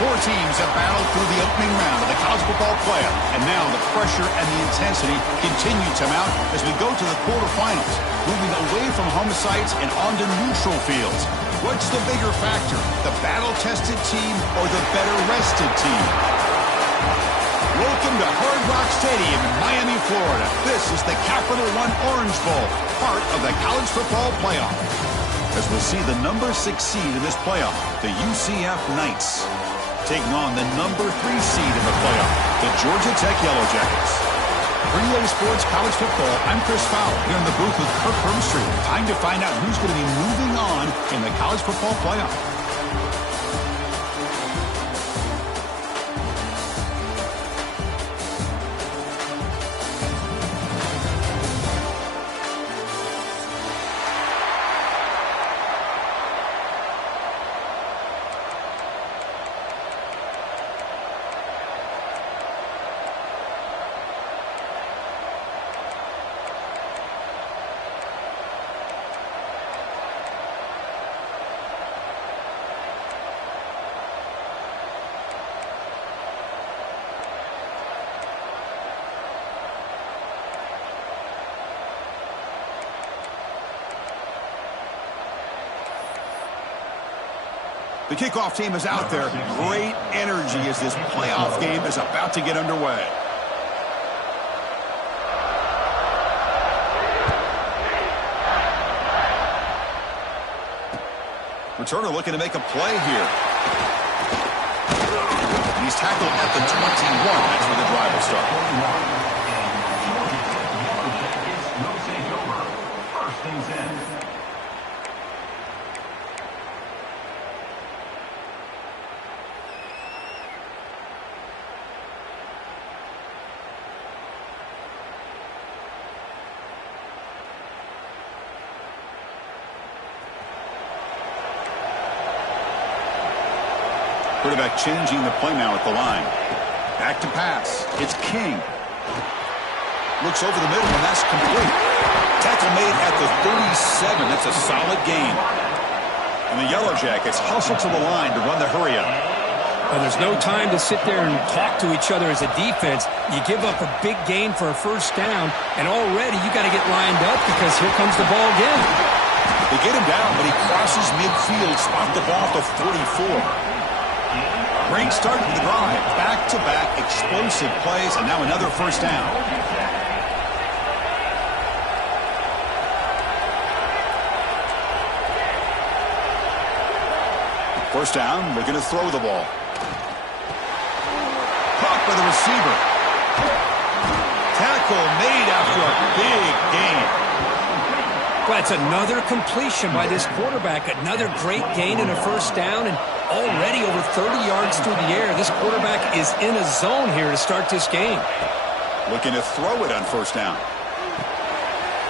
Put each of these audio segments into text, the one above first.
Four teams have battled through the opening round of the college football playoff, and now the pressure and the intensity continue to mount as we go to the quarterfinals, moving away from home sites and onto neutral fields. What's the bigger factor, the battle-tested team or the better-rested team? Welcome to Hard Rock Stadium in Miami, Florida. This is the Capital One Orange Bowl, part of the college football playoff. As we'll see the number 6 seed in this playoff, the UCF Knights, taking on the number 3 seed in the playoff, the Georgia Tech Yellow Jackets. For EA Sports College Football, I'm Chris Fowler here in the booth with Kirk Hermstreet. Time to find out who's going to be moving on in the college football playoff. The kickoff team is out there. Great energy as this playoff game is about to get underway. Returner looking to make a play here. He's tackled at the 21. That's where the drive will start. First things in. Quarterback changing the play now at the line. Back to pass. It's King. Looks over the middle, and that's complete. Tackle made at the 37. That's a solid gain. And the Yellow Jackets hustle to the line to run the hurry-up. Well, there's no time to sit there and talk to each other as a defense. You give up a big gain for a first down, and already you got to get lined up because here comes the ball again. They get him down, but he crosses midfield, spot the ball at the 44. Great start to the drive. Back-to-back explosive plays, and now another first down. First down, they're going to throw the ball. Caught by the receiver. Tackle made after a big gain. Well, it's another completion by this quarterback. Another great gain in a first down, and already over 30 yards through the air. This quarterback is in a zone here to start this game. Looking to throw it on first down.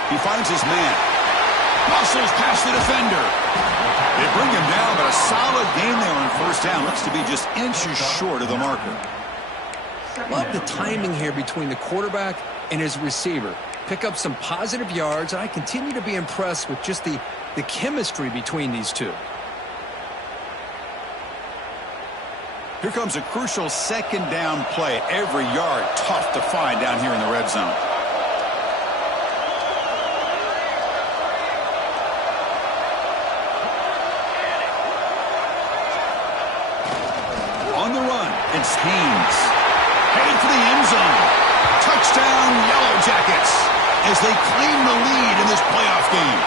He finds his man. Muscles past the defender. They bring him down, but a solid gain there on first down. Looks to be just inches short of the marker. Love the timing here between the quarterback and his receiver. Pick up some positive yards, and I continue to be impressed with just the chemistry between these two. Here comes a crucial second down play. Every yard tough to find down here in the red zone. On the run, it's Haynes. Headed for the end zone. Touchdown, Yellow Jackets, as they claim the lead in this playoff game.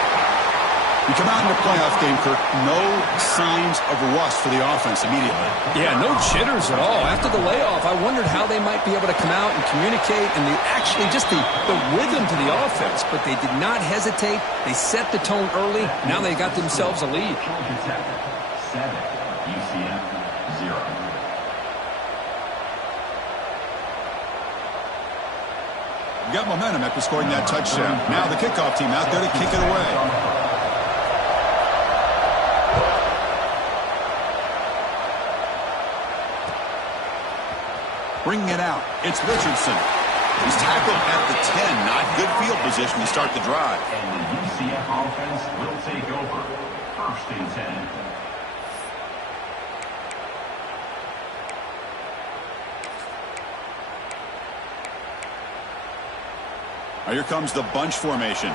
We come out in the playoff game, Kirk, no signs of rust for the offense immediately. Yeah, no jitters at all. After the layoff, I wondered how they might be able to come out and communicate and actually just the rhythm to the offense. But they did not hesitate. They set the tone early. Now they got themselves a lead. 7, UCF 0. Got momentum after scoring that touchdown. Now the kickoff team out there to kick it away. Bringing it out, it's Richardson. He's tackled at the 10. Not good field position to start the drive. And the UCF offense will take over. First and 10. Now here comes the bunch formation.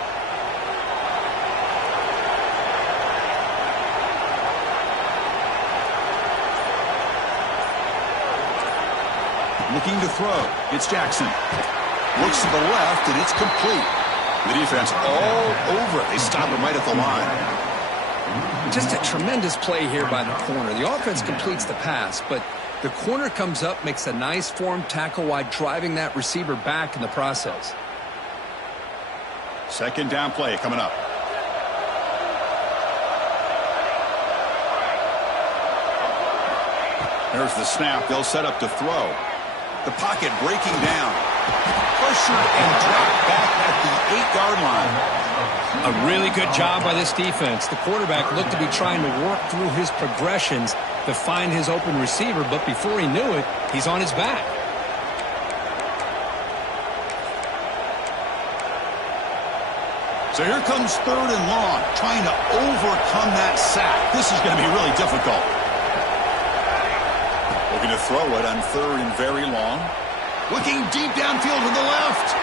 Looking to throw. It's Jackson. Looks to the left, and it's complete. The defense all over it. They stop him right at the line. Just a tremendous play here by the corner. The offense completes the pass, but the corner comes up, makes a nice form tackle while driving that receiver back in the process. Second down play coming up. There's the snap. They'll set up to throw. The pocket breaking down. Pressured and dropped back at the 8-yard line. A really good job by this defense. The quarterback looked to be trying to work through his progressions to find his open receiver, but before he knew it, he's on his back. So here comes 3rd and long, trying to overcome that sack. This is going to be really difficult. Looking to throw it on 3rd and very long. Looking deep downfield to the left.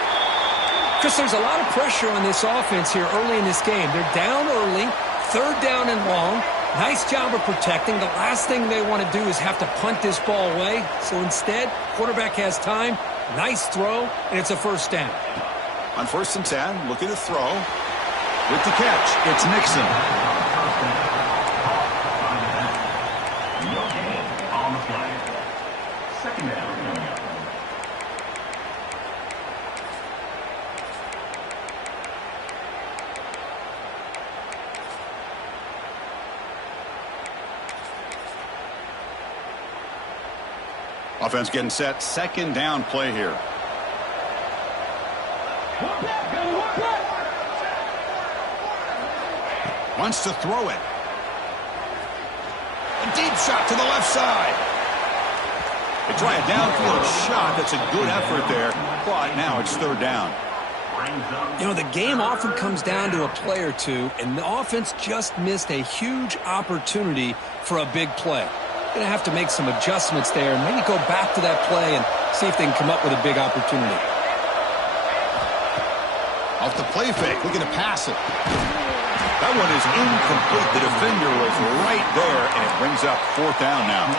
Chris, there's a lot of pressure on this offense here early in this game. They're down early, 3rd down and long. Nice job of protecting. The last thing they want to do is have to punt this ball away. So instead, quarterback has time. Nice throw, and it's a 1st down. On 1st and 10, looking to throw. With the catch, it's Nixon. No gain on the play. 2nd down. Offense getting set. 2nd down play here. Wants to throw it. A deep shot to the left side. They try a downfield shot. That's a good effort there. But now it's 3rd down. You know, the game often comes down to a play or two, and the offense just missed a huge opportunity for a big play. Going to have to make some adjustments there and maybe go back to that play and see if they can come up with a big opportunity. Off the play fake, looking to pass it. That one is incomplete. The defender was right there, and it brings up 4th down now.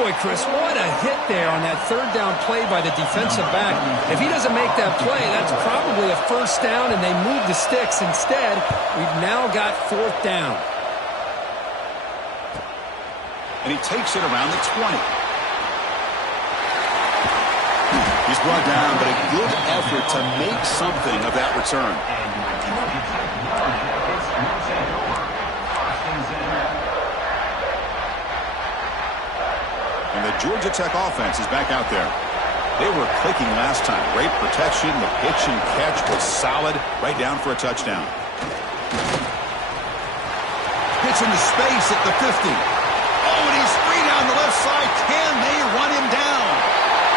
Boy, Chris, what a hit there on that 3rd down play by the defensive back. If he doesn't make that play, that's probably a 1st down, and they move the sticks. Instead, we've now got 4th down. And he takes it around the 20. He's brought down, but a good effort to make something of that return. And the Georgia Tech offense is back out there. They were clicking last time. Great protection. The pitch and catch was solid. Right down for a touchdown. Hits into space at the 50. Oh, and he's free down the left side. Can they run him down?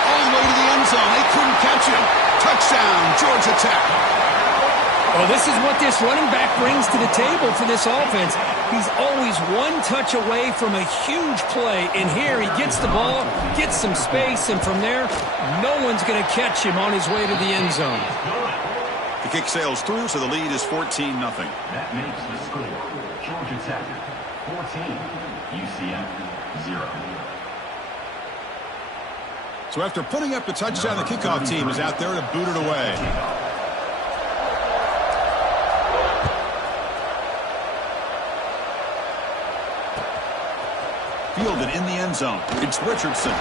All the way to the end zone. They couldn't catch him. Touchdown, Georgia Tech. Well, this is what this running back brings to the table for this offense. He's always one touch away from a huge play. And here he gets the ball, gets some space, and from there, no one's going to catch him on his way to the end zone. The kick sails through, so the lead is 14-0. That makes the score Georgia Tech 14, UCF 0. So after putting up the touchdown, the kickoff team is out there to boot it away. Fielded in the end zone. It's Richardson.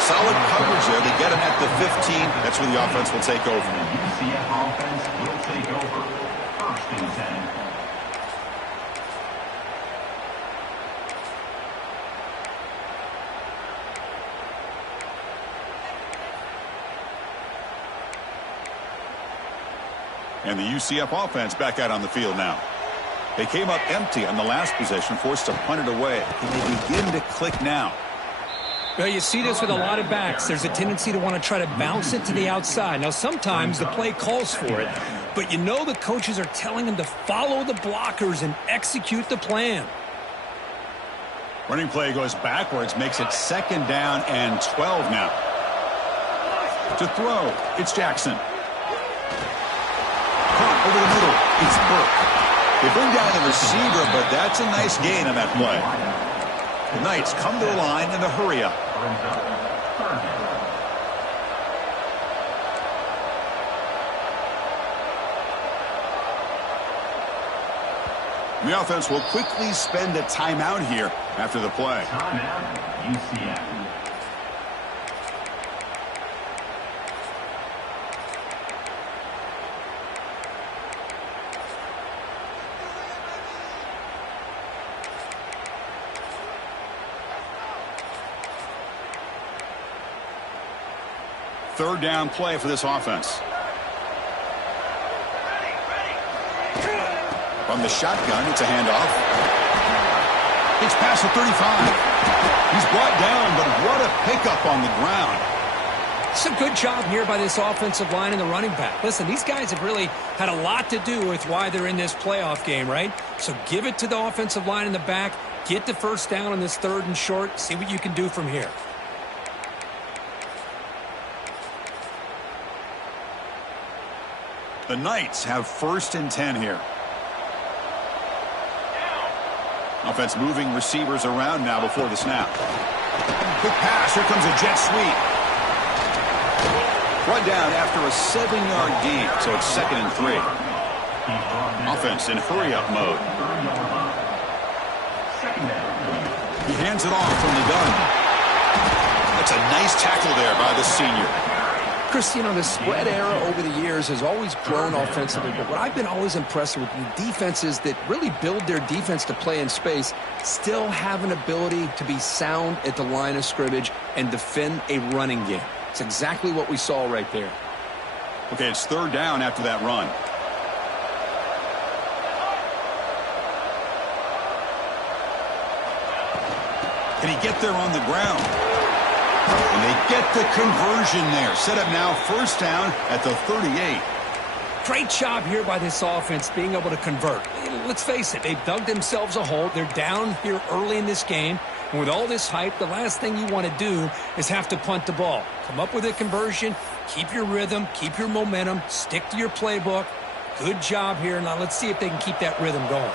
Solid coverage there. They get him at the 15. That's where the offense will take over. UCF offense will take over. 1st and 10. And the UCF offense back out on the field now. They came up empty on the last possession, forced to punt it away. And they begin to click now. Well, you see this with a lot of backs. There's a tendency to want to try to bounce it to the outside. Now, sometimes the play calls for it, but you know the coaches are telling them to follow the blockers and execute the plan. Running play goes backwards, makes it 2nd down and 12 now. To throw, it's Jackson. It's Burke. They bring down the receiver, but that's a nice gain on that play. The Knights come to the line in a hurry-up. The offense will quickly spend a timeout here after the play. Timeout, UCF. Third down play for this offense. From the shotgun, it's a handoff. It's past the 35. He's brought down, but what a pickup on the ground. It's a good job here by this offensive line and the running back. Listen, these guys have really had a lot to do with why they're in this playoff game, right? So give it to the offensive line in the back. Get the first down on this 3rd and short. See what you can do from here. The Knights have 1st and 10 here. Offense moving receivers around now before the snap. Quick pass. Here comes a jet sweep. Brought down after a 7-yard gain, so it's 2nd and 3. Offense in hurry-up mode. He hands it off from the gun. That's a nice tackle there by the senior. Chris, you know, the spread era over the years has always grown offensively, but what I've been always impressed with the defenses that really build their defense to play in space still have an ability to be sound at the line of scrimmage and defend a running game. It's exactly what we saw right there. Okay, it's 3rd down after that run. Can he get there on the ground? And they get the conversion there. Set up now 1st down at the 38. Great job here by this offense being able to convert. Let's face it, they've dug themselves a hole. They're down here early in this game. And with all this hype, the last thing you want to do is have to punt the ball. Come up with a conversion, keep your rhythm, keep your momentum, stick to your playbook. Good job here. Now let's see if they can keep that rhythm going.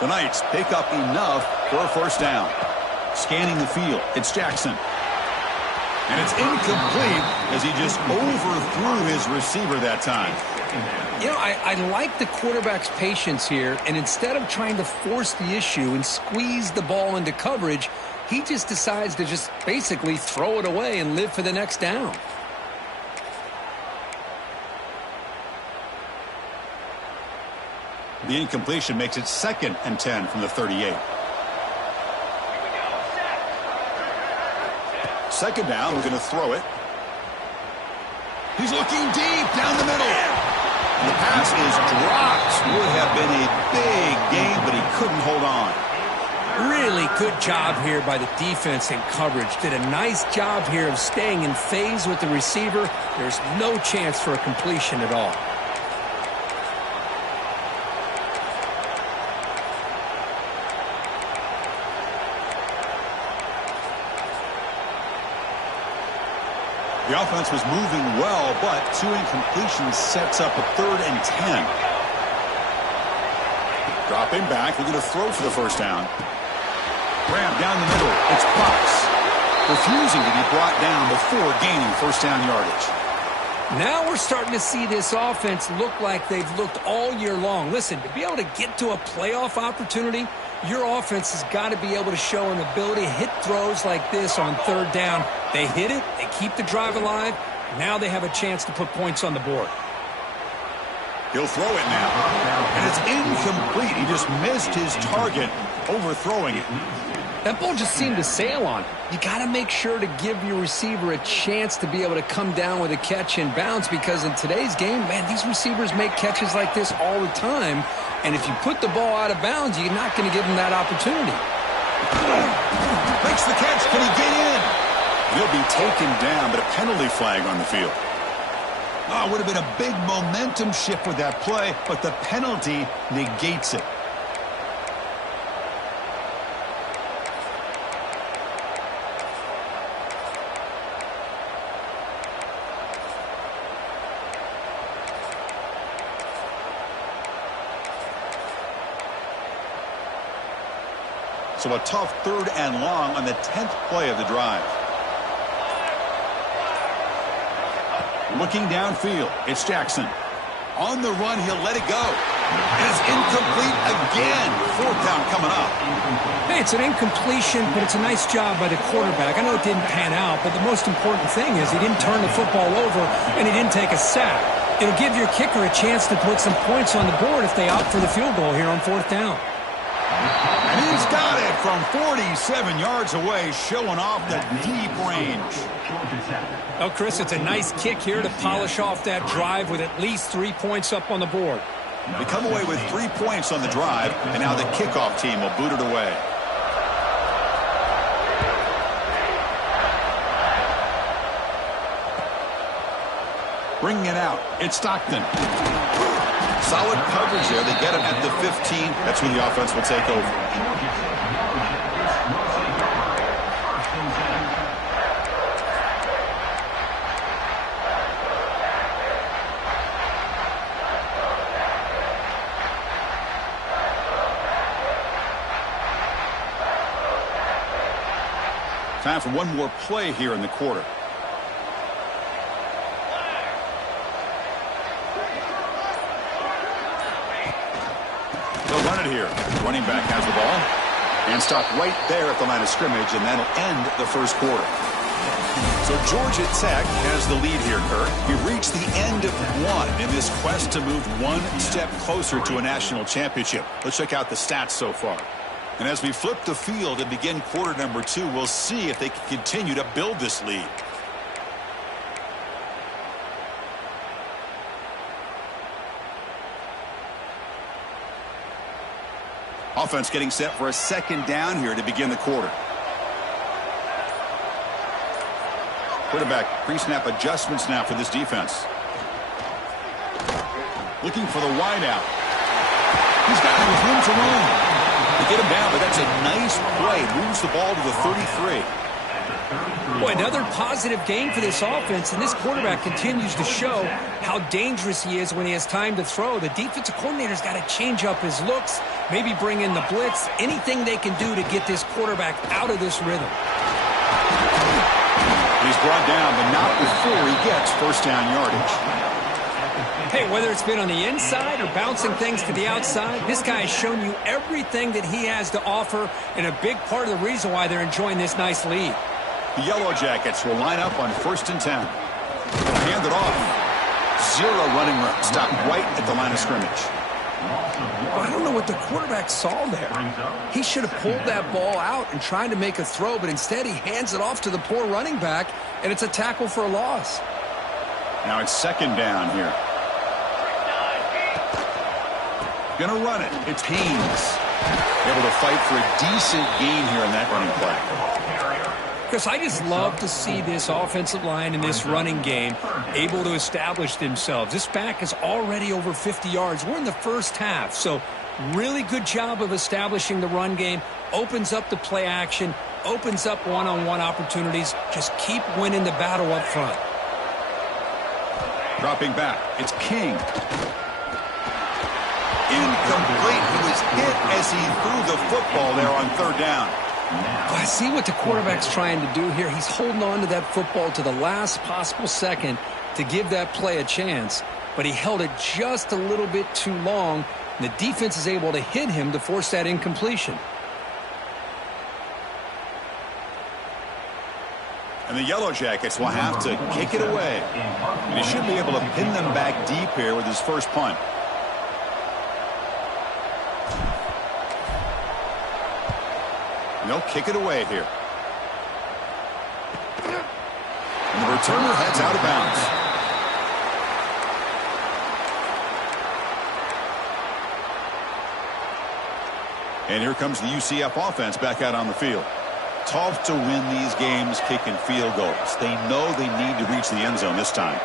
The Knights pick up enough for a 1st down. Scanning the field, it's Jackson. And it's incomplete as he just overthrew his receiver that time. You know, I like the quarterback's patience here, and instead of trying to force the issue and squeeze the ball into coverage, he just decides to just basically throw it away and live for the next down. The incompletion makes it 2nd and 10 from the 38. 2nd down, we're going to throw it. He's looking deep down the middle. And the pass is dropped. Would have been a big gain, but he couldn't hold on. Really good job here by the defense in coverage. Did a nice job here of staying in phase with the receiver. There's no chance for a completion at all. The offense was moving well, but 2 incompletions sets up a 3rd and 10. Dropping back, they're going to throw for the 1st down. Graham down the middle, it's Fox. Refusing to be brought down before gaining 1st down yardage. Now we're starting to see this offense look like they've looked all year long. Listen, to be able to get to a playoff opportunity, your offense has got to be able to show an ability to hit throws like this on 3rd down. They hit it, they keep the drive alive, now they have a chance to put points on the board. He'll throw it now, and it's incomplete. He just missed his target, overthrowing it. That ball just seemed to sail on him. You got to make sure to give your receiver a chance to be able to come down with a catch and bounce, because in today's game, man, these receivers make catches like this all the time, and if you put the ball out of bounds, you're not going to give them that opportunity. Makes the catch. Can he get in? He'll be taken down, but a penalty flag on the field. Oh, it would have been a big momentum shift with that play, but the penalty negates it. So a tough 3rd and long on the 10th play of the drive. Looking downfield, it's Jackson. On the run, he'll let it go. And it's incomplete again. 4th down coming up. Hey, it's an incompletion, but it's a nice job by the quarterback. I know it didn't pan out, but the most important thing is he didn't turn the football over and he didn't take a sack. It'll give your kicker a chance to put some points on the board if they opt for the field goal here on 4th down. And he's got it from 47 yards away, showing off the deep range. Well, Chris, it's a nice kick here to polish off that drive with at least 3 points up on the board. They come away with 3 points on the drive, and now the kickoff team will boot it away. Bringing it out, it's Stockton. Solid coverage there. They get him at the 15. That's when the offense will take over. Time for one more play here in the quarter. They'll run it here. Running back has the ball. And stop right there at the line of scrimmage, and that'll end the first quarter. So Georgia Tech has the lead here, Kurt. We've reached the end of one in this quest to move one step closer to a national championship. Let's check out the stats so far. And as we flip the field and begin quarter number 2, we'll see if they can continue to build this lead. Offense getting set for a 2nd down here to begin the quarter. Quarterback pre-snap adjustments now for this defense. Looking for the wideout. He's got him with room to run. They get him down, but that's a nice play. Moves the ball to the 33. Boy, another positive game for this offense, and this quarterback continues to show how dangerous he is when he has time to throw. The defensive coordinator's got to change up his looks, maybe bring in the blitz, anything they can do to get this quarterback out of this rhythm. He's brought down, but not before he gets 1st down yardage. Hey, whether it's been on the inside or bouncing things to the outside, this guy has shown you everything that he has to offer, and a big part of the reason why they're enjoying this nice lead. The Yellow Jackets will line up on 1st and 10. Hand it off. 0 running room. Stop right at the line of scrimmage. Well, I don't know what the quarterback saw there. He should have pulled that ball out and tried to make a throw, but instead he hands it off to the poor running back, and it's a tackle for a loss. Now it's 2nd down here. Gonna run it. It's Haynes. Able to fight for a decent gain here in that running play. Chris, I just love to see this offensive line in this running game able to establish themselves. This back is already over 50 yards. We're in the first half, so really good job of establishing the run game. Opens up the play action, opens up one-on-one opportunities. Just keep winning the battle up front. Dropping back, it's King. Incomplete. He was hit as he threw the football there on 3rd down. I see what the quarterback's trying to do here. He's holding on to that football to the last possible second to give that play a chance, but he held it just a little bit too long, and the defense is able to hit him to force that incompletion. And the Yellow Jackets will have to kick it away. And he should be able to pin them back deep here with his first punt. And they'll kick it away here. And the returner heads out of bounds. And here comes the UCF offense back out on the field. Tough to win these games kicking field goals. They know they need to reach the end zone this time.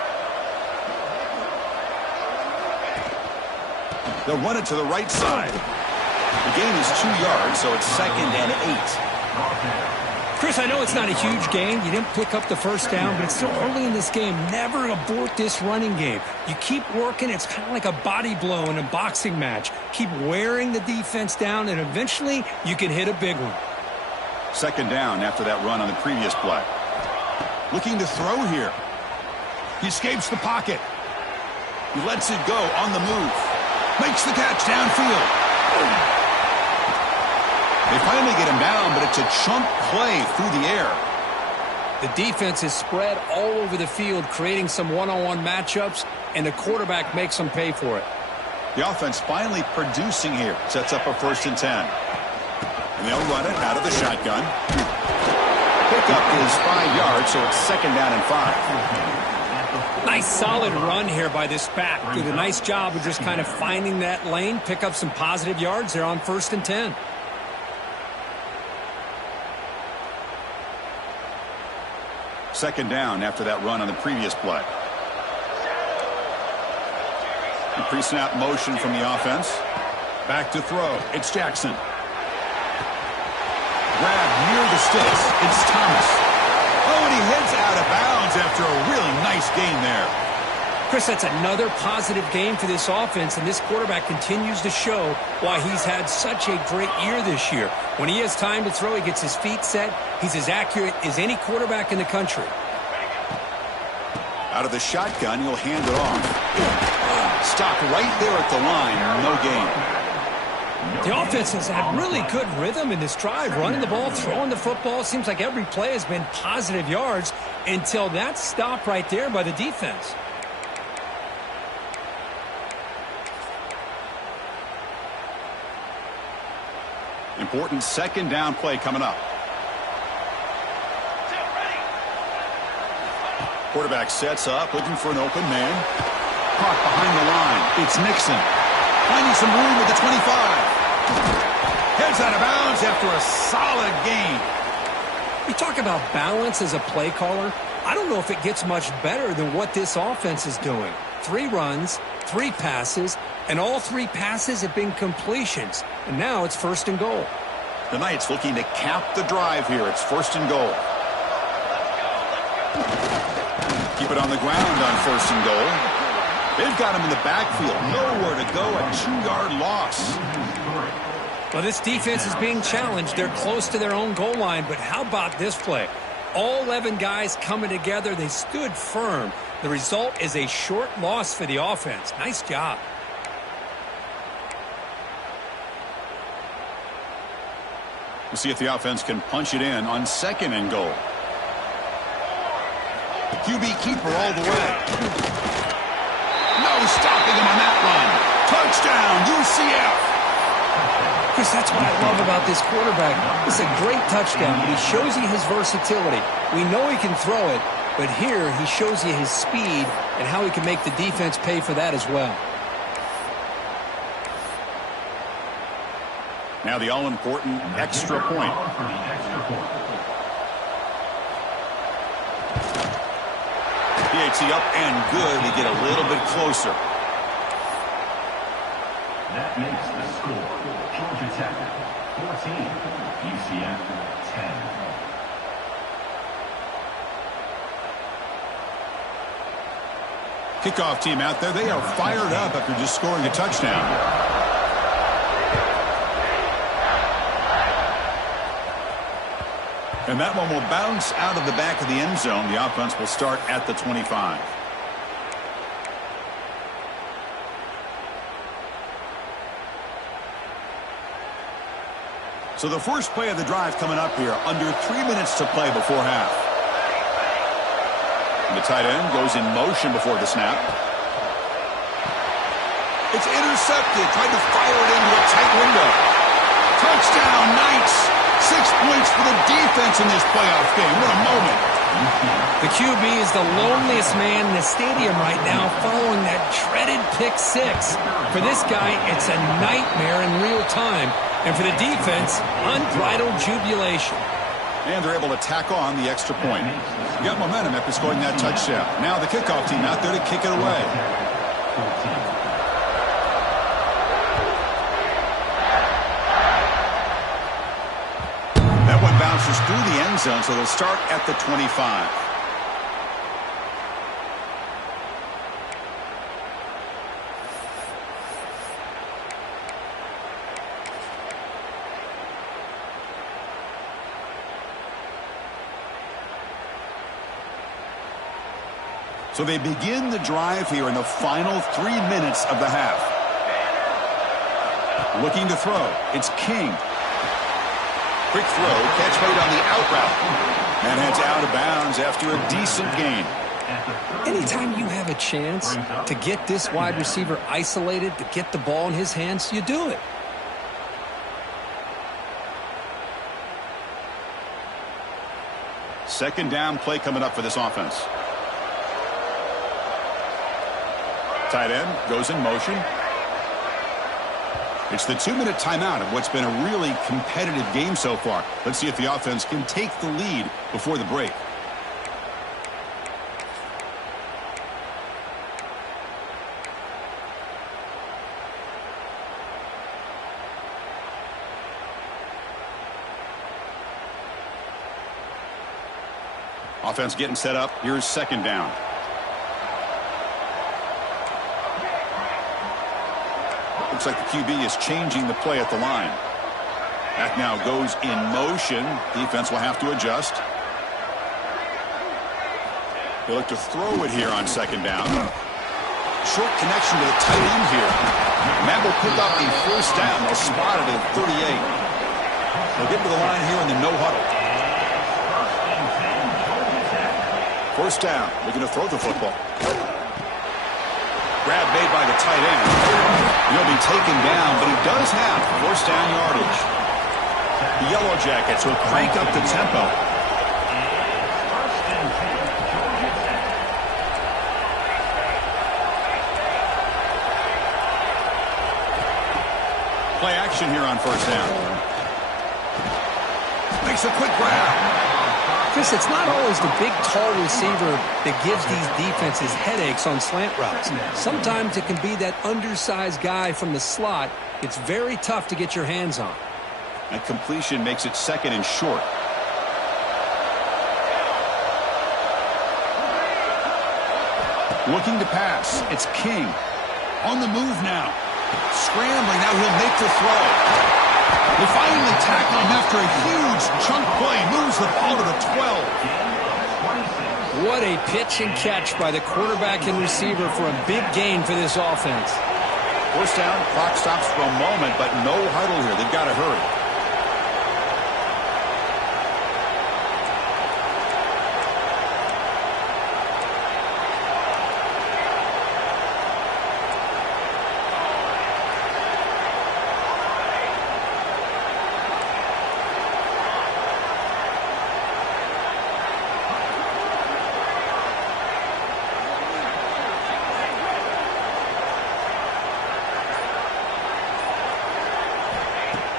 They'll run it to the right side. The gain is 2 yards, so it's 2nd and 8. Chris, I know it's not a huge gain. You didn't pick up the first down, but it's still early in this game. Never abort this running game. You keep working. It's kind of like a body blow in a boxing match. Keep wearing the defense down, and eventually you can hit a big one. Second down after that run on the previous play. Looking to throw here. He escapes the pocket. He lets it go on the move. Makes the catch downfield. They finally get him down, but it's a chunk play through the air. The defense is spread all over the field, creating some one-on-one matchups, and the quarterback makes them pay for it. The offense finally producing here. Sets up a 1st and 10. And they'll run it out of the shotgun. Pickup is 5 yards, so it's 2nd down and 5. Nice solid run here by this back. Did a nice job of just kind of finding that lane, pick up some positive yards there on 1st and 10. Second down after that run on the previous play. The pre-snap motion from the offense. Back to throw. It's Jackson. Grab near the sticks. It's Thomas. Oh, and he heads out of bounds after a really nice gain there. Chris, that's another positive game for this offense, and this quarterback continues to show why he's had such a great year this year. When he has time to throw, he gets his feet set. He's as accurate as any quarterback in the country. Out of the shotgun, he'll hand it off. Stopped right there at the line. No gain. The offense has had really good rhythm in this drive, running the ball, throwing the football. Seems like every play has been positive yards until that stop right there by the defense. Important 2nd down play coming up. Quarterback sets up, looking for an open man. Caught behind the line. It's Nixon. Finding some room at the 25. Heads out of bounds after a solid gain. You talk about balance as a play caller. I don't know if it gets much better than what this offense is doing. 3 runs, 3 passes, and all 3 passes have been completions. And now it's 1st and goal. The Knights looking to cap the drive here. It's 1st and goal. Keep it on the ground on 1st and goal. They've got him in the backfield. Nowhere to go. A 2-yard loss. Well, this defense is being challenged. They're close to their own goal line, but how about this play? All 11 guys coming together. They stood firm. The result is a short loss for the offense. Nice job. We'll see if the offense can punch it in on 2nd and goal. QB keeper all the way. No stopping him on that run. Touchdown, UCF. Chris, that's what I love about this quarterback. It's a great touchdown, but he shows you his versatility. We know he can throw it, but here he shows you his speed and how he can make the defense pay for that as well. Now the all-important extra point. PAT up and good. They get a little bit closer. That makes the score. Georgia Tech 14, UCF 10. Kickoff team out there. They are fired up after just scoring a touchdown. And that one will bounce out of the back of the end zone. The offense will start at the 25. So the first play of the drive coming up here. Under 3 minutes to play before half. And the tight end goes in motion before the snap. It's intercepted. Tried to fire it into a tight window. Touchdown, Knights. 6 points for the defense in this playoff game. What a moment. The QB is the loneliest man in the stadium right now following that dreaded pick 6. For this guy, it's a nightmare in real time. And for the defense, unbridled jubilation. And they're able to tack on the extra point. You got momentum after scoring that touchdown. Now the kickoff team out there to kick it away. That one bounces through the end zone, so they'll start at the 25. So they begin the drive here in the final 3 minutes of the half. Looking to throw. It's King. Quick throw. Catch made on the out route. And heads out of bounds after a decent gain. Anytime you have a chance to get this wide receiver isolated, to get the ball in his hands, you do it. Second down play coming up for this offense. Tight end goes in motion. It's the 2-minute timeout of what's been a really competitive game so far. Let's see if the offense can take the lead before the break. Offense getting set up. Here's second down. Looks like the QB is changing the play at the line. Back now goes in motion. Defense will have to adjust. They look to throw it here on second down. Short connection to the tight end here. And that will pick up a first down. They'll spot it at 38. They'll get to the line here in the no huddle. First down. Looking to throw the football. Grab made by the tight end. He'll be taken down, but he does have first down yardage. The Yellow Jackets will crank up the tempo. Play action here on first down. Makes a quick grab. Chris, it's not always the big, tall receiver that gives these defenses headaches on slant routes. Sometimes it can be that undersized guy from the slot. It's very tough to get your hands on. That completion makes it second and short. Looking to pass. It's King. On the move now. Scrambling. Now he'll make the throw. They finally tackle him after a huge chunk play. Moves the ball to the 12. What a pitch and catch by the quarterback and receiver for a big gain for this offense. First down, clock stops for a moment, but no huddle here. They've got to hurry.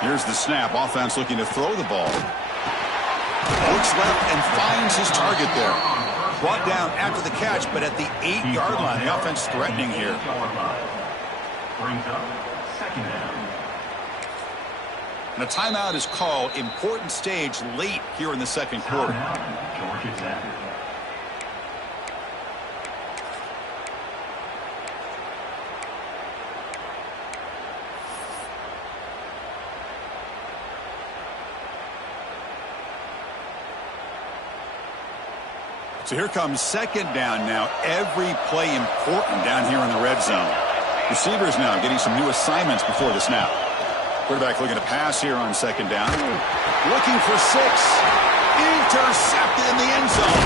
Here's the snap. Offense looking to throw the ball. Looks left and finds his target there. Brought down after the catch, but at the 8-yard line. The offense threatening here. Brings up second down. And a timeout is called. Important stage late here in the second quarter. Georgia Tech. So here comes second down now. Every play important down here in the red zone. Receivers now getting some new assignments before the snap. Quarterback looking to pass here on second down. Looking for 6. Intercepted in the end zone.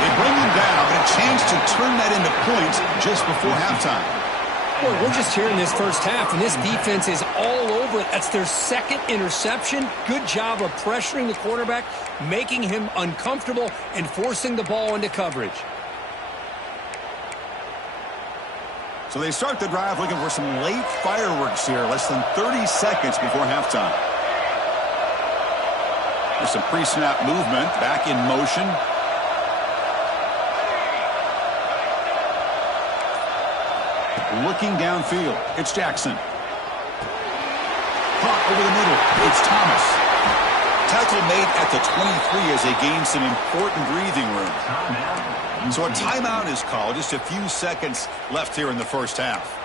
They bring him down, but a chance to turn that into points just before halftime. Well, we're just here in this first half, and this defense is all over it. That's their second interception. Good job of pressuring the quarterback, making him uncomfortable, and forcing the ball into coverage. So they start the drive looking for some late fireworks here, less than 30 seconds before halftime. There's some pre-snap movement, back in motion. Looking downfield, it's Jackson. Caught over the middle, it's Thomas. Tackle made at the 23 as they gain some important breathing room. So a timeout is called. Just a few seconds left here in the first half.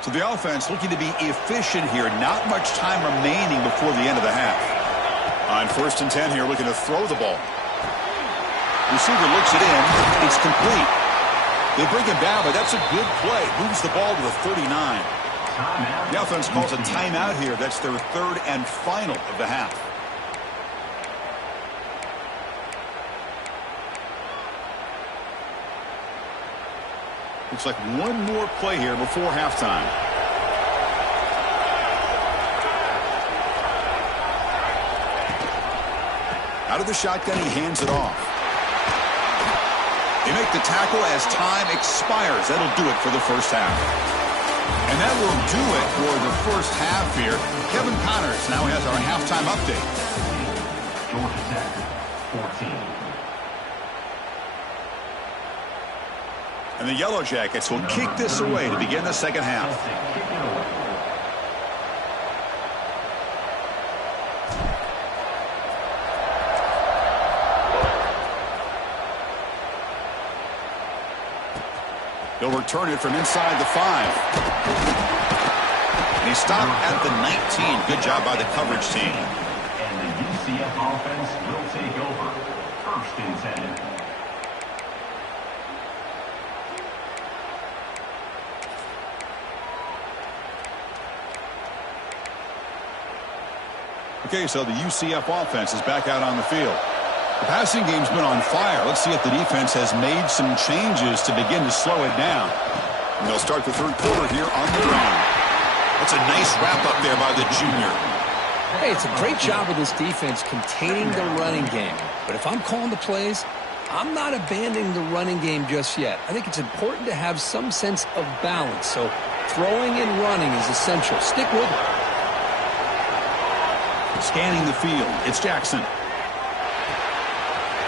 So the offense looking to be efficient here. Not much time remaining before the end of the half. On 1st and 10 here, looking to throw the ball. Receiver looks it in. It's complete. They bring him down, but that's a good play. Moves the ball to the 39. The offense calls a timeout here. That's their 3rd and final of the half. Looks like one more play here before halftime. Out of the shotgun, he hands it off. They make the tackle as time expires. That'll do it for the first half. And that will do it for the first half here. Kevin Connors now has our halftime update. Georgia Tech, 14. And the Yellow Jackets will kick this away to begin the second half. They'll return it from inside the 5. And he stopped at the 19. Good job by the coverage team. And the UCF offense will take over. 1st and 10. Okay, so the UCF offense is back out on the field. The passing game's been on fire. Let's see if the defense has made some changes to begin to slow it down. And they'll start the 3rd quarter here on the ground. That's a nice wrap-up there by the junior. Hey, it's a great job of this defense containing the running game. But if I'm calling the plays, I'm not abandoning the running game just yet. I think it's important to have some sense of balance. So throwing and running is essential. Stick with it. Scanning the field, it's Jackson.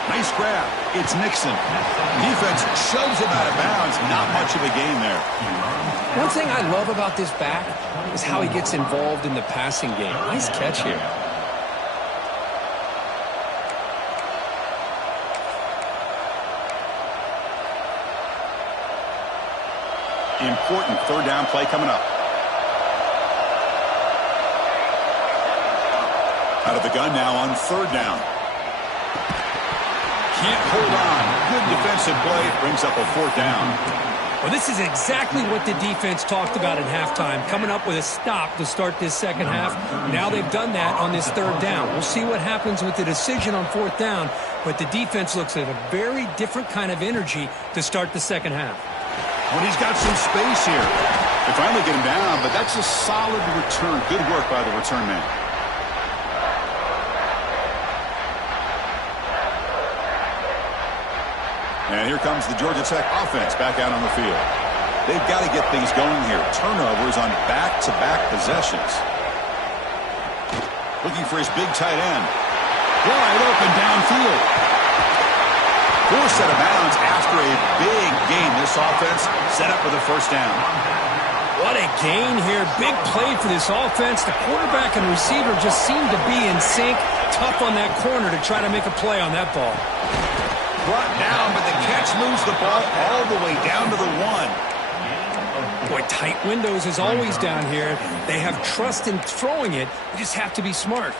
Nice grab. It's Nixon. Defense shoves him out of bounds. Not much of a gain there. One thing I love about this back is how he gets involved in the passing game. Nice catch here. Important 3rd down play coming up. Out of the gun now on 3rd down. Can't hold on. Good defensive play. Brings up a 4th down. Well, this is exactly what the defense talked about at halftime, coming up with a stop to start this second half. Now they've done that on this 3rd down. We'll see what happens with the decision on 4th down, but the defense looks at a very different kind of energy to start the second half. Well, he's got some space here. They finally get him down, but that's a solid return. Good work by the return man. And here comes the Georgia Tech offense back out on the field. They've got to get things going here. Turnovers on back-to-back possessions. Looking for his big tight end. Wide open downfield. Forced out of bounds after a big gain. This offense set up for the 1st down. What a gain here. Big play for this offense. The quarterback and receiver just seem to be in sync. Tough on that corner to try to make a play on that ball. Brought down, but the catch moves the ball all the way down to the 1. Boy, tight windows is always down here. They have trust in throwing it. They just have to be smart.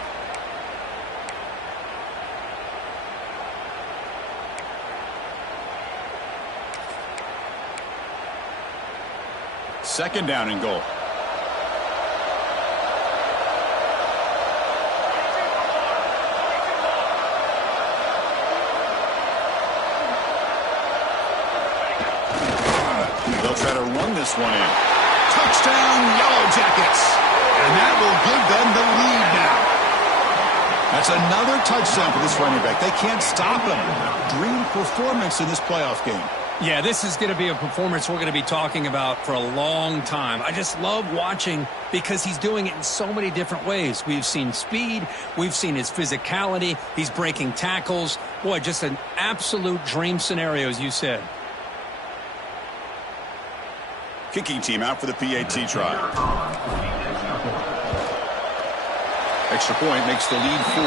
Second down and goal. They'll try to run this one in. Touchdown, Yellow Jackets. And that will give them the lead now. That's another touchdown for this running back. They can't stop him. Dream performance in this playoff game. Yeah, this is going to be a performance we're going to be talking about for a long time. I just love watching because he's doing it in so many different ways. We've seen speed. We've seen his physicality. He's breaking tackles. Boy, just an absolute dream scenario, as you said. Kicking team out for the PAT try. Extra point makes the lead 4.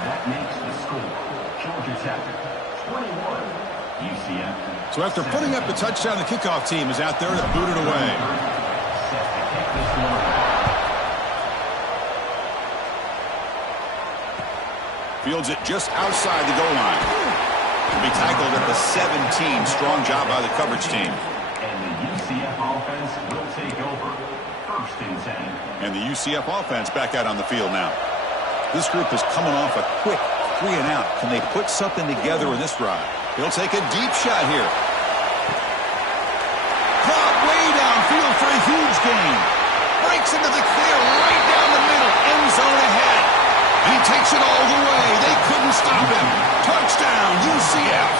That makes the score. Georgia Tech, 21. UCF. So after putting up the touchdown, the kickoff team is out there to boot it away. Set to kick this one. Fields it just outside the goal line. To be tackled at the 17. Strong job by the coverage team. And the UCF offense will take over. 1st and 10. And the UCF offense back out on the field now. This group is coming off a quick 3 and out. Can they put something together in this drive? He'll take a deep shot here. Caught way downfield for a huge gain. Breaks into the clear right down the middle. End zone ahead. And he takes it all the way. They couldn't stop him. Touchdown, UCF.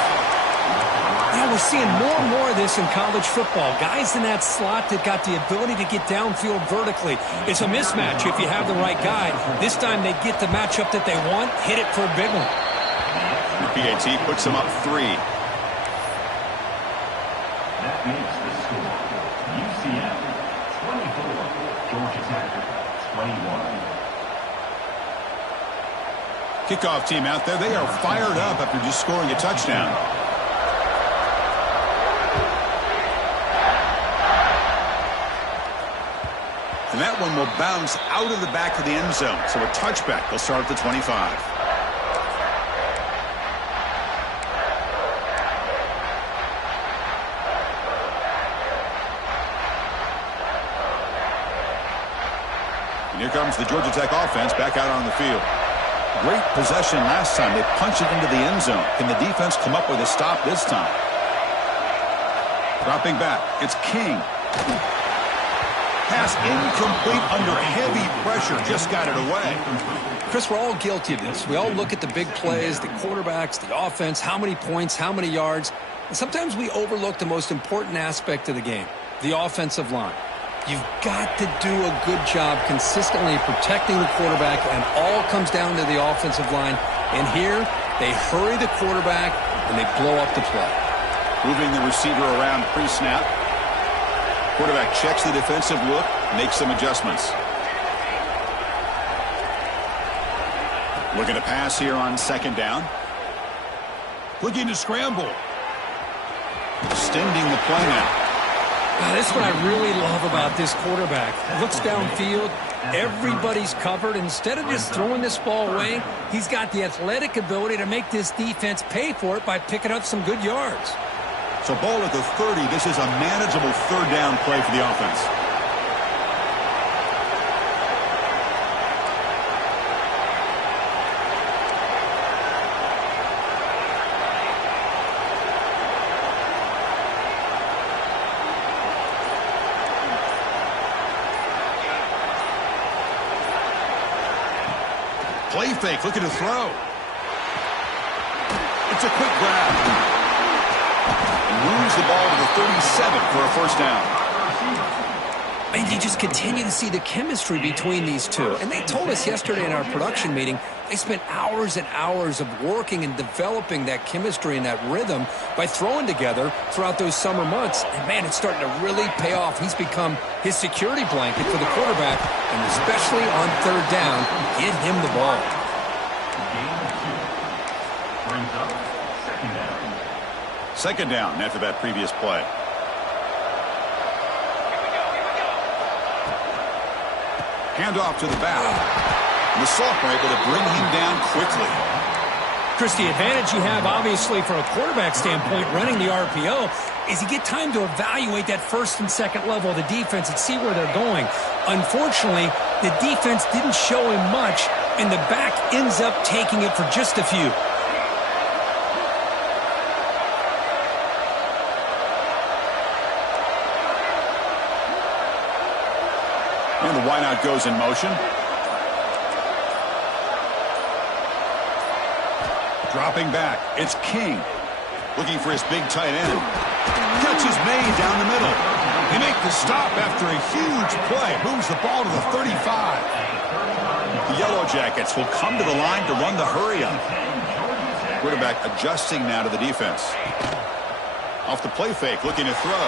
Yeah, we're seeing more and more of this in college football. Guys in that slot that got the ability to get downfield vertically. It's a mismatch if you have the right guy. This time they get the matchup that they want, hit it for a big one. The PAT puts them up 3. That makes the score. UCF, 24. Georgia Tech, 21. Kickoff team out there. They are fired up after just scoring a touchdown. And that one will bounce out of the back of the end zone. So a touchback. They'll start at the 25. And here comes the Georgia Tech offense back out on the field. Great possession last time. They punched it into the end zone. Can the defense come up with a stop this time? Dropping back. It's King. Pass incomplete under heavy pressure. Just got it away. Chris, we're all guilty of this. We all look at the big plays, the quarterbacks, the offense, how many points, how many yards. And sometimes we overlook the most important aspect of the game, the offensive line. You've got to do a good job consistently protecting the quarterback, and all comes down to the offensive line. And here, they hurry the quarterback, and they blow up the play. Moving the receiver around pre-snap. Quarterback checks the defensive look, makes some adjustments. Looking to pass here on 2nd down. Looking to scramble. Extending the play now. This is what I really love about this quarterback. Looks downfield. Everybody's covered. Instead of just throwing this ball away, he's got the athletic ability to make this defense pay for it by picking up some good yards. So ball at the 30. This is a manageable 3rd down play for the offense. Play fake, looking to throw. It's a quick grab. And moves the ball to the 37 for a 1st down. And you just continue to see the chemistry between these two. And they told us yesterday in our production meeting, they spent hours and hours of working and developing that chemistry and that rhythm by throwing together throughout those summer months. And, man, it's starting to really pay off. He's become his security blanket for the quarterback, and especially on 3rd down, get him the ball. Brings up 2nd down. 2nd down after that previous play. Handoff to the back. And the sophomore able to bring him down quickly. Chris, the advantage you have, obviously, from a quarterback standpoint, running the RPO, is you get time to evaluate that 1st and 2nd level of the defense and see where they're going. Unfortunately, the defense didn't show him much, and the back ends up taking it for just a few. And the wideout goes in motion. Dropping back, it's King. Looking for his big tight end. Catch is made down the middle. They make the stop after a huge play. Moves the ball to the 35. The Yellow Jackets will come to the line to run the hurry-up. Quarterback adjusting now to the defense. Off the play fake, looking to throw.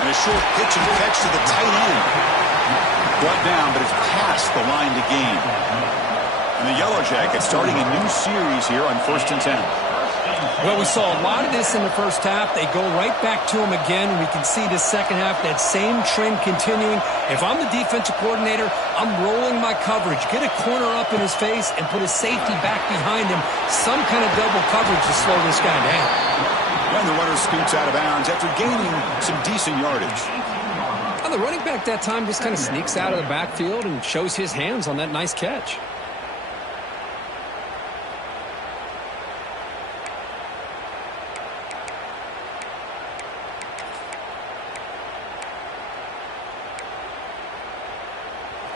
And a short pitch and catch to the tight end. Brought down, but it's past the line to gain. And the Yellow Jackets starting a new series here on 1st and 10. Well, we saw a lot of this in the first half. They go right back to him again. We can see the second half, that same trend continuing. If I'm the defensive coordinator, I'm rolling my coverage. Get a corner up in his face and put a safety back behind him. Some kind of double coverage to slow this guy down. And the runner scoots out of bounds after gaining some decent yardage. Well, the running back that time just kind of sneaks out of the backfield and shows his hands on that nice catch.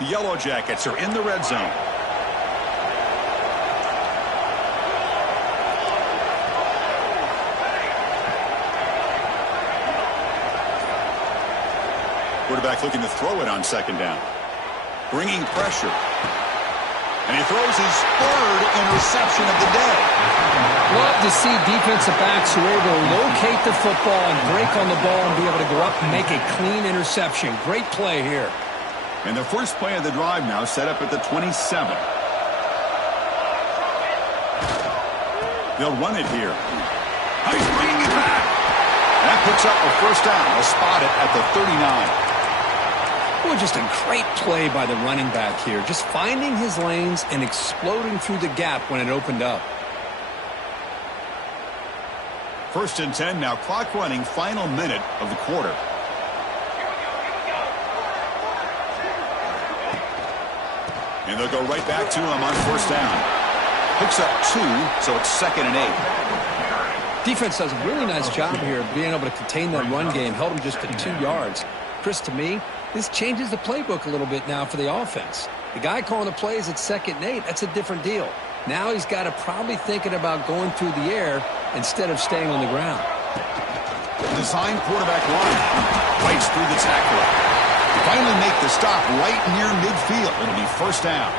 The Yellow Jackets are in the red zone. Quarterback looking to throw it on 2nd down. Bringing pressure. And he throws his 3rd interception of the day. Love to see defensive backs who are able to locate the football and break on the ball and be able to go up and make a clean interception. Great play here. And the first play of the drive now set up at the 27. They'll run it here. He's bringing it back. That picks up a 1st down. They'll spot it at the 39. Well, just a great play by the running back here. Just finding his lanes and exploding through the gap when it opened up. 1st and 10 now. Clock running. Final minute of the quarter. And they'll go right back to him on 1st down. Picks up 2, so it's 2nd and 8. Defense does a really nice job here of being able to contain that run game. Held him just to 2 yards. Chris, to me, this changes the playbook a little bit now for the offense. The guy calling the plays at 2nd and 8, that's a different deal. Now he's got to probably thinking about going through the air instead of staying on the ground. Design quarterback line. Fights through the tackler. Finally make the stop right near midfield. It'll be 1st down.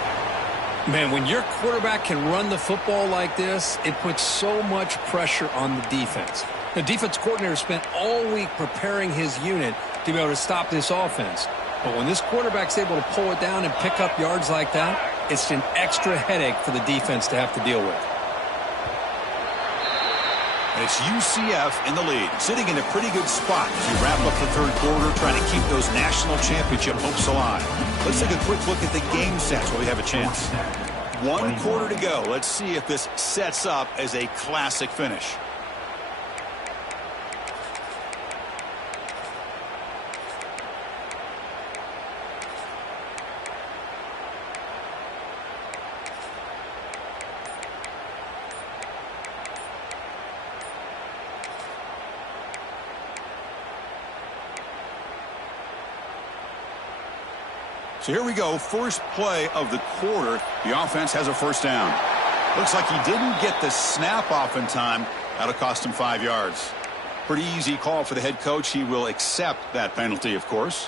Man, when your quarterback can run the football like this, it puts so much pressure on the defense. The defense coordinator spent all week preparing his unit to be able to stop this offense. But when this quarterback's able to pull it down and pick up yards like that, it's an extra headache for the defense to have to deal with. And it's UCF in the lead, sitting in a pretty good spot as we wrap up the 3rd quarter, trying to keep those national championship hopes alive. Let's take a quick look at the game sets while we have a chance. 1 quarter to go. Let's see if this sets up as a classic finish. So here we go, first play of the quarter. The offense has a 1st down. Looks like he didn't get the snap off in time. That'll cost him 5 yards. Pretty easy call for the head coach. He will accept that penalty, of course.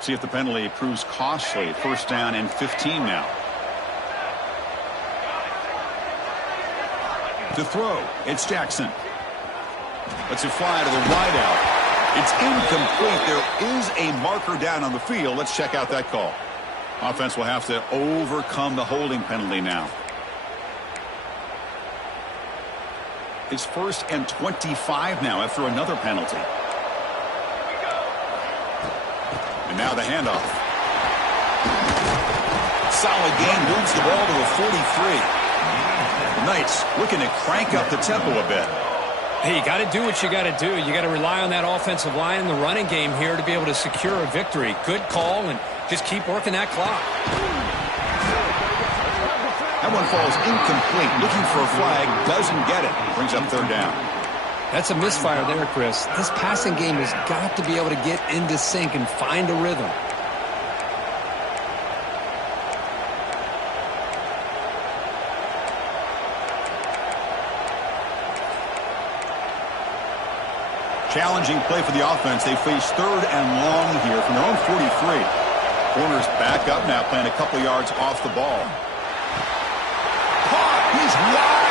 See if the penalty proves costly. 1st down and 15 now. To throw, it's Jackson. Lets it fly to the wideout. It's incomplete. There is a marker down on the field. Let's check out that call. Offense will have to overcome the holding penalty now. It's 1st and 25 now after another penalty. And now the handoff. Solid gain, moves the ball to the 43. Knights looking to crank up the tempo a bit. Hey, you got to do what you got to do. You got to rely on that offensive line in the running game here to be able to secure a victory. Good call, and just keep working that clock. That one falls incomplete. Looking for a flag, doesn't get it. Brings up 3rd down. That's a misfire there, Chris. This passing game has got to be able to get into sync and find a rhythm. Challenging play for the offense. They face 3rd and long here from their own 43. Corners back up now, playing a couple yards off the ball. Caught. He's wide